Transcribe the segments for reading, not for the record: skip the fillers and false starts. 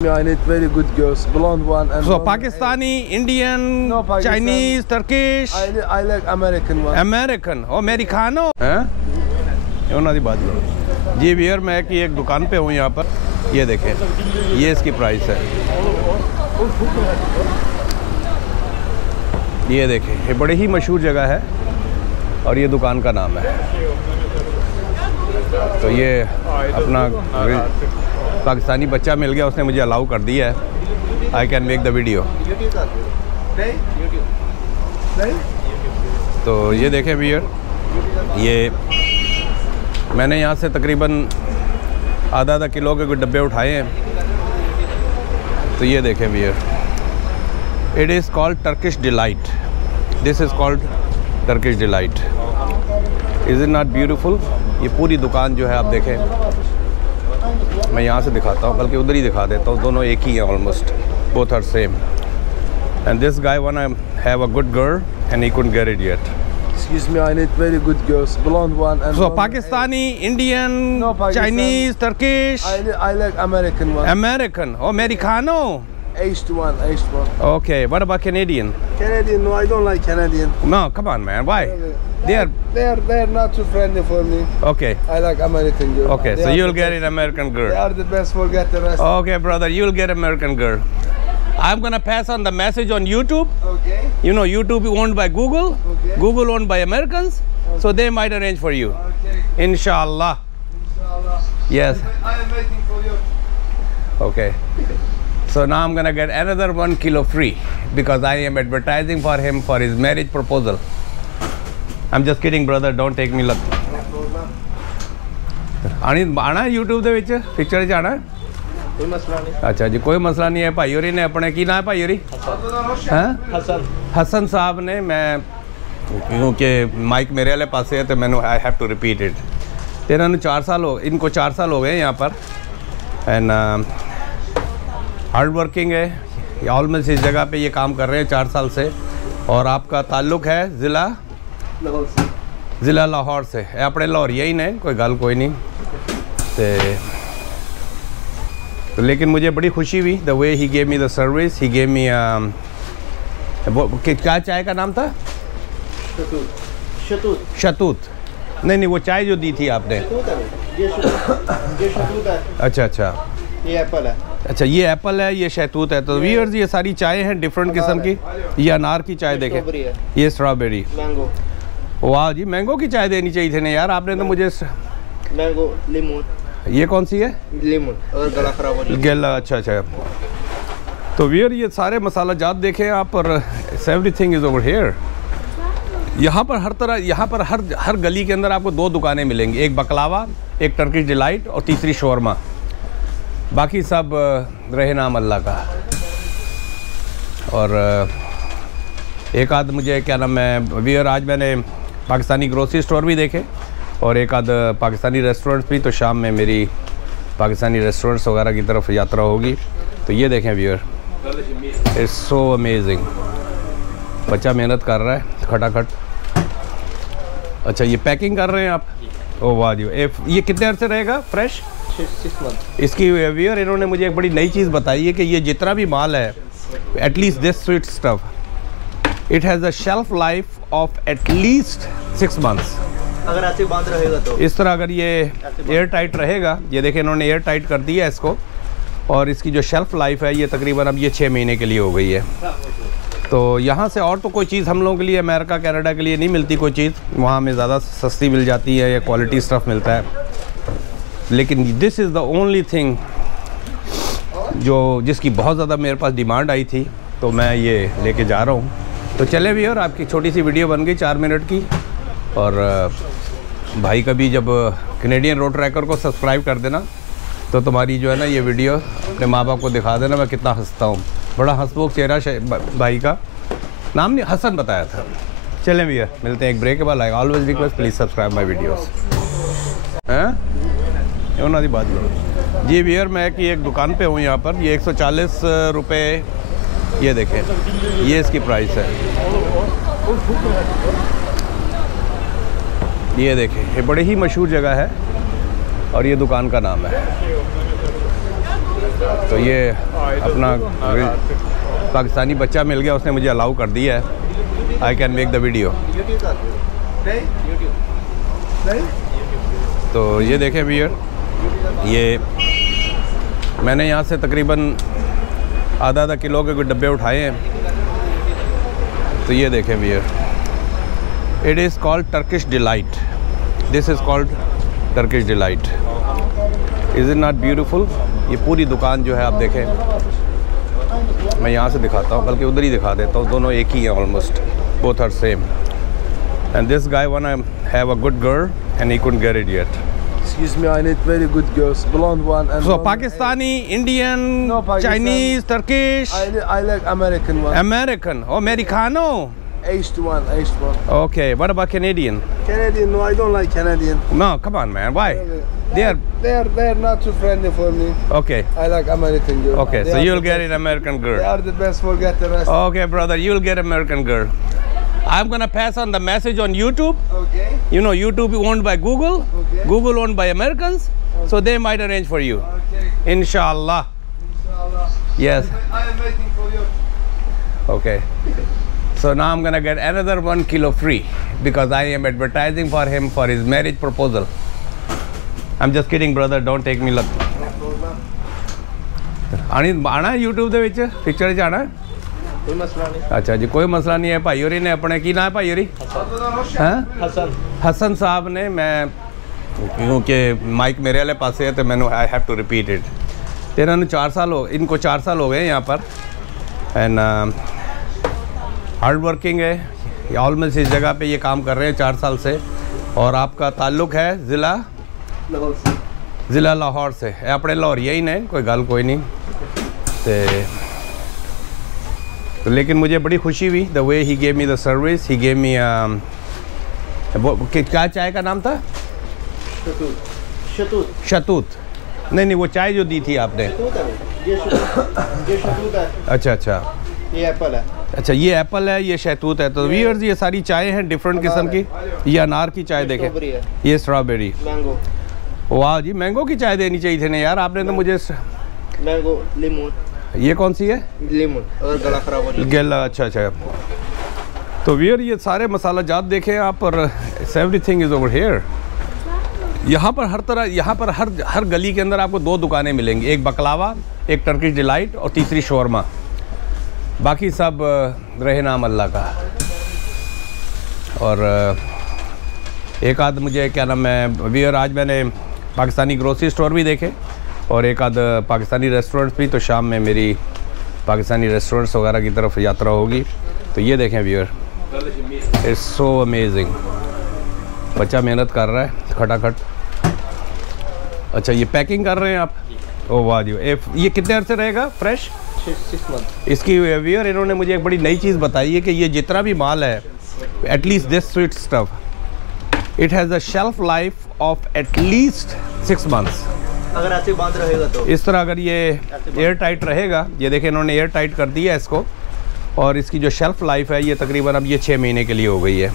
I need very good girls, blonde one and so Pakistani, Indian, no, Pakistan. Chinese, Turkish. I like American one. American, Americano हैं? ये उन्होंने बात करो जी wear मैं कि एक दुकान पे हूँ यहाँ पर। ये देखें, ये इसकी प्राइस है। ये देखें, ये बड़ी ही मशहूर जगह है और ये दुकान का नाम है। तो ये अपना पाकिस्तानी बच्चा मिल गया, उसने मुझे अलाउ कर दिया है। I can make the video. तो ये देखें वियर, ये मैंने यहाँ से तकरीबन आधा किलो के कुछ डब्बे उठाए हैं। तो ये देखें wear, it is called Turkish delight. This is called Turkish delight. Is it not beautiful? ये पूरी दुकान जो है आप देखें, मैं यहाँ से दिखाता हूँ, बल्कि उधर ही दिखा देता हूँ। दोनों एक ही हैं almost, both are same. And this guy want to have a good girl and he couldn't get it yet. Excuse me, I need very good girls, blonde one and so Pakistani, Indian, no, Pakistan. Chinese, Turkish. I like American one. American, Americano. Aged one. Okay, what about Canadian? Canadian? No, I don't like Canadian. No, come on, man. Why? They're not too friendly for me. Okay. I like American girl. Okay, so you'll get an American girl. They are the best. Forget the rest. Okay, brother, you'll get American girl. I'm gonna pass on the message on YouTube. Okay. You know, YouTube is owned by Google. Okay. Google owned by Americans. Okay. So they might arrange for you. Okay. Inshallah. Inshallah. Yes. I am waiting for you. Okay. So now I'm gonna get another 1 kilo free because I am advertising for him for his marriage proposal. I'm just kidding, brother. Don't take me luck. आना है YouTube ਦੇ ਵਿੱਚ picture च आना है? कोई मसला नहीं। अच्छा जी, कोई मसला नहीं है। भाई होरी ने अपने की नाम है भाई होरी? हसन। हसन साहब ने, मैं क्योंकि माइक मेरे वाले पास है तो मैंने I have to repeat it. तो इन्होंने 4 साल हो, इनको 4 साल हो गए यहाँ पर। एंड हार्ड वर्किंग है, ऑलमोस्ट इस जगह पे ये काम कर रहे हैं 4 साल से। और आपका ताल्लुक है ज़िला लाहौर से? अपने लाहौर यही ने, कोई गल कोई नहीं। तो लेकिन मुझे बड़ी खुशी हुई the way he gave me the service. He gave me क्या चाय का नाम था? शतूत। नहीं, वो चाय जो दी थी आपने। ये शतूत है। अच्छा, ये एप्पल है। अच्छा, ये एप्पल है, ये शहतूत है। तो व्यूअर्स, ये सारी चाय हैं डिफरेंट किस्म की। ये अनार की चाय देखें, ये स्ट्रॉबेरी, मैंगो। वाह जी, मैंगो की चाय देनी चाहिए थी ना यार, आपने तो मुझे। Mango, Lehman. ये कौन सी है? लीमन। अगर गला खराब हो जाए। गला, अच्छा। तो व्यूअर, ये सारे मसाला जात देखें आप, और एवरीथिंग इज ओवर हियर। यहाँ पर हर तरह, यहाँ पर हर गली के अंदर आपको 2 दुकानें मिलेंगी, एक बकलावा, एक टर्किश डिलाइट और तीसरी शौरमा। बाकी सब रहे नाम अल्लाह का। और एक आध मुझे क्या नाम है व्यूअर, आज मैंने पाकिस्तानी ग्रोसरी स्टोर भी देखे और एक आध पाकिस्तानी रेस्टोरेंट्स भी। तो शाम में मेरी पाकिस्तानी रेस्टोरेंट्स वगैरह की तरफ यात्रा होगी। तो ये देखें व्यूअर, इट्स सो अमेजिंग। बच्चा मेहनत कर रहा है खटाखट। अच्छा, ये पैकिंग कर रहे हैं आप? ओ वाह जी। ये कितने अर्से रहेगा फ्रेश? 6 months। इसकी व्यूअर, इन्होंने मुझे एक बड़ी नई चीज़ बताई है कि ये जितना भी माल है, at least this sweet stuff, it has a shelf life of at least 6 months। अगर ऐसे बांध रहेगा तो इस तरह अगर ये एयर टाइट रहेगा, ये देखें इन्होंने एयर टाइट कर दिया है इसको। और इसकी जो शेल्फ लाइफ है, ये तकरीबन अब ये 6 महीने के लिए हो गई है। तो यहाँ से और तो कोई चीज़ हम लोगों के लिए, अमेरिका कनाडा के लिए नहीं मिलती कोई चीज़। वहाँ में ज़्यादा सस्ती मिल जाती है या क्वालिटी स्टफ़ मिलता है। लेकिन this is the only thing जिसकी बहुत ज़्यादा मेरे पास डिमांड आई थी, तो मैं ये लेके जा रहा हूँ। तो चले भी, और आपकी छोटी सी वीडियो बन गई 4 मिनट की। और भाई कभी जब कैनेडियन रोड ट्रैकर को सब्सक्राइब कर देना, तो तुम्हारी जो है ना ये वीडियो अपने माँ बाप को दिखा देना मैं कितना हंसता हूँ। बड़ा हंसमुख चेहरा भाई का नाम नहीं, हसन बताया था। चलें भैया, मिलते हैं एक ब्रेक के बाद। Like always request, please subscribe my videos. हैं उन्होंने बात करो जी भैया, मैं कि एक दुकान पे हूँ यहाँ पर। ये 140 रुपये, ये देखें, ये इसकी प्राइस है। ये देखें, ये बड़ी ही मशहूर जगह है और ये दुकान का नाम है। तो ये अपना पाकिस्तानी बच्चा मिल गया, उसने मुझे अलाउ कर दिया है। I can make the video. तो ये देखें व्यूअर, ये मैंने यहाँ से तकरीबन आधा किलो के कुछ डब्बे उठाए हैं। तो ये देखें viewer, it is called Turkish delight. This is called Turkish delight. Is it not beautiful? ये पूरी दुकान जो है आप देखें, मैं यहाँ से दिखाता हूँ, बल्कि उधर ही दिखा देता हूँ, दोनों एक ही हैं almost, both are same. And this guy want to have a good girl and he couldn't get it yet. Excuse me, I need very good girls, blonde one and So one- Pakistani, Indian, No, Pakistan. Chinese, Turkish, I like American one. American, oh, Americano. Aged one, aged one. Okay, what about Canadian? Canadian, no, I don't like Canadian. No, come on, man. Why? They're not too friendly for me. Okay. I like American girl. Okay, They so are you'll the get best. an American They girl. are the best. Forget the rest. Okay, brother, you'll get American girl. I'm gonna pass on the message on YouTube. Okay. You know, YouTube owned by Google. Okay. Google owned by Americans. So they might arrange for you. Okay. Inshallah. Inshallah. Yes. I am waiting for you. Okay. So now I'm gonna get another 1 kilo free because I am advertising for him for his marriage proposal. I'm just kidding, brother. Don't take me luck. आना YouTube ਦੇ ਵਿੱਚ picture ਚ आना कोई मसला नहीं। अच्छा जी, कोई मसला नहीं है। भाई होरी ने अपने की ना है भाई होरी हैं हसन हसन साहब ने, मैं क्योंकि माइक मेरे वाले पासे है तो मैंने I have to repeat it. तो इन्होंने 4 साल हो, इनको 4 साल हो गए यहाँ पर। एंड हार्ड वर्किंग है, ऑलमोस्ट इस जगह पे ये काम कर रहे हैं 4 साल से। और आपका ताल्लुक़ है ज़िला लाहौर से, अपने लाहौरिया ही ने, कोई गल कोई नहीं। तो लेकिन मुझे बड़ी खुशी हुई the way he gave me the service. He gave me क्या चाय का नाम था? शतूत। नहीं, वो चाय जो दी थी आपने। ये शतूत है। अच्छा अच्छा, ये एप्पल है। अच्छा ये एप्पल है, ये शहतूत है। तो व्यूअर्स ये सारी चाय हैं डिफरेंट किस्म की। ये अनार की चाय देखें, स्ट्रॉबेरी है। ये स्ट्रॉबेरी। मैंगो। वाह जी, मैंगो की चाय देनी चाहिए थी ना यार, आपने तो मुझे। Mango, Lehman. ये कौन सी है? लीमन, अगर गला खराब हो जाए। गेला, अच्छा अच्छा। तो व्यूअर ये सारे मसाला जात देखें आप, और एवरीथिंग इज़ ओवर हियर। यहाँ पर हर तरह, यहाँ पर हर गली के अंदर आपको 2 दुकानें मिलेंगी, एक बकलावा, एक टर्किश डिलाइट और तीसरी शौरमा। बाकी सब रहे नाम अल्लाह का। और एक आध मुझे क्या नाम है व्यूअर, आज मैंने पाकिस्तानी ग्रोसरी स्टोर भी देखे और एक आध पाकिस्तानी रेस्टोरेंट्स भी। तो शाम में मेरी पाकिस्तानी रेस्टोरेंट्स वगैरह की तरफ यात्रा होगी। तो ये देखें व्यूअर, इट्स सो अमेजिंग। बच्चा मेहनत कर रहा है खटाखट। अच्छा ये पैकिंग कर रहे हैं आप? ओ वाह जी, ये कितने अर्से रहेगा फ्रेश? 6 मंथ। इसकी व्यूअर इन्होंने मुझे एक बड़ी नई चीज़ बताई है कि ये जितना भी माल है, at least this sweet stuff, it has a shelf life of at least 6 months. अगर ऐसे बांध रहेगा तो इस तरह अगर ये एयर टाइट रहेगा, ये देखें इन्होंने एयर टाइट कर दिया है इसको, और इसकी जो शेल्फ़ लाइफ है ये तकरीबन अब ये 6 महीने के लिए हो गई है।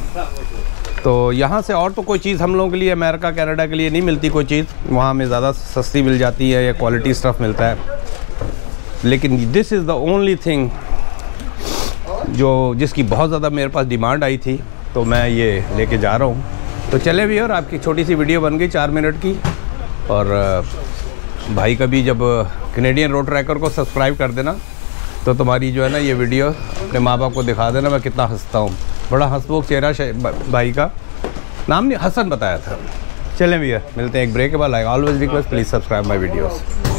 तो यहाँ से और तो कोई चीज़ हम लोगों के लिए, अमेरिका कनाडा के लिए नहीं मिलती कोई चीज़, वहाँ में ज़्यादा सस्ती मिल जाती है या क्वालिटी स्टफ़ मिलता है। लेकिन this is the only thing जिसकी बहुत ज़्यादा मेरे पास डिमांड आई थी, तो मैं ये लेके जा रहा हूँ। तो चले भी, और आपकी छोटी सी वीडियो बन गई 4 मिनट की। और भाई कभी जब कैनेडियन रोड ट्रैकर को सब्सक्राइब कर देना तो तुम्हारी जो है ना ये वीडियो अपने माँ बाप को दिखा देना मैं कितना हंसता हूँ। बड़ा हंसमुख चेहरा भाई का नाम नहीं, हसन बताया था। चलें भैया, मिलते हैं एक ब्रेक के बाद। Like always request, please subscribe my videos.